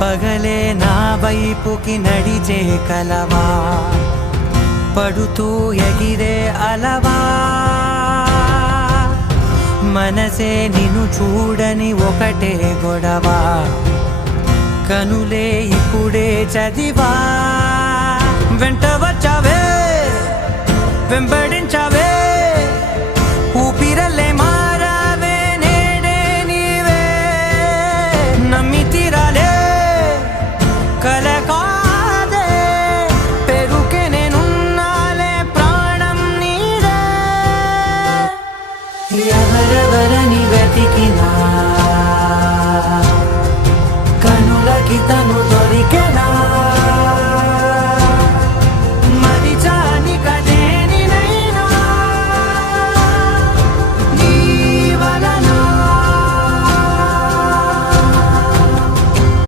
పగలే నా వైపుకి నడిచే కలవా, పడుతూ ఎగిరే అలవా, మనసే నిన్ను చూడని ఒకటే గొడవ, కనులే ఇప్పుడే చదివా. వెంట వచ్చావే వెంబడించావే, ఊపిరల్లే మారావే నేడే నీవే, నమ్మి తీరాలే కల కాదే, పెరుకే నేనున్నాలే ప్రాణం నీదే. ఎవరెవరని వెతికినా కనులకి తను దొరికెనా,